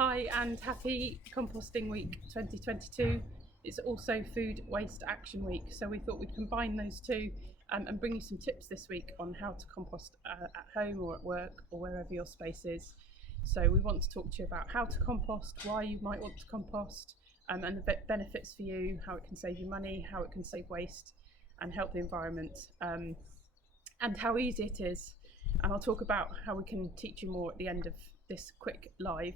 Hi and happy Composting Week 2022. It's also Food Waste Action Week, so we thought we'd combine those two and bring you some tips this week on how to compost at home or at work or wherever your space is. So we want to talk to you about how to compost, why you might want to compost, and the benefits for you, how it can save you money, how it can save waste and help the environment, and how easy it is. And I'll talk about how we can teach you more at the end of this quick live.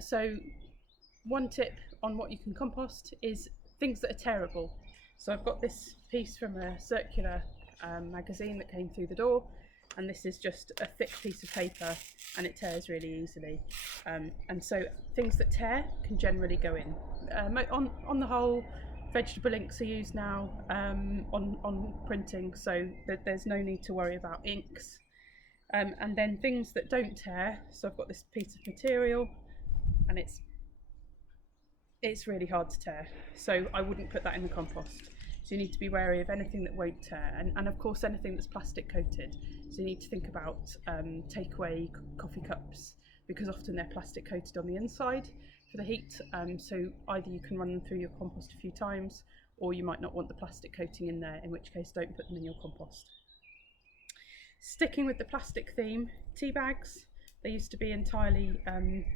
So one tip on what you can compost is things that are tearable. So I've got this piece from a circular magazine that came through the door, and this is just a thick piece of paper and it tears really easily. And so things that tear can generally go in. On the whole, vegetable inks are used now on printing, so there's no need to worry about inks. And then things that don't tear, so I've got this piece of material and it's really hard to tear, so I wouldn't put that in the compost. So you need to be wary of anything that won't tear, and of course anything that's plastic coated. So you need to think about takeaway coffee cups, because often they're plastic coated on the inside for the heat. So either you can run them through your compost a few times, or you might not want the plastic coating in there, in which case don't put them in your compost. Sticking with the plastic theme, tea bags. They used to be entirely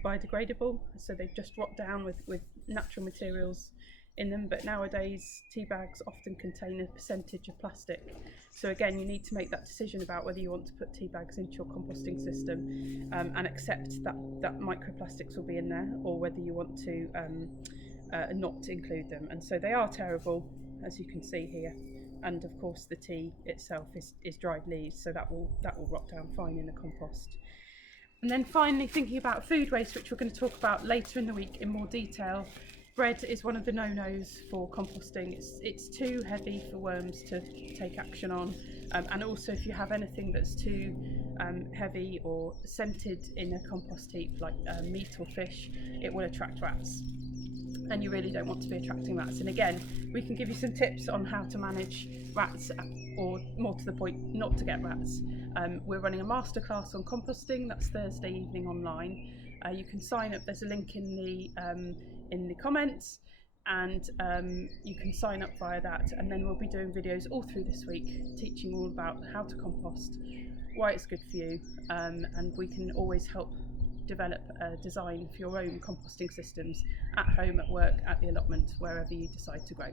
biodegradable, so they've just rot down with natural materials in them, but nowadays tea bags often contain a percentage of plastic. So again, you need to make that decision about whether you want to put tea bags into your composting system and accept that microplastics will be in there, or whether you want to not include them. And so they are tearable, as you can see here. And of course the tea itself is dried leaves, so that will rot down fine in the compost. And then finally, thinking about food waste, which we're going to talk about later in the week in more detail. Bread is one of the no-nos for composting. It's too heavy for worms to take action on, and also if you have anything that's too heavy or scented in a compost heap, like meat or fish, it will attract rats. And you really don't want to be attracting rats. And again, we can give you some tips on how to manage rats, or more to the point, not to get rats. We're running a masterclass on composting. That's Thursday evening online. You can sign up. There's a link in the comments, and you can sign up via that. And then we'll be doing videos all through this week, teaching all about how to compost, why it's good for you, and we can always help develop a design for your own composting systems at home, at work, at the allotment, wherever you decide to grow.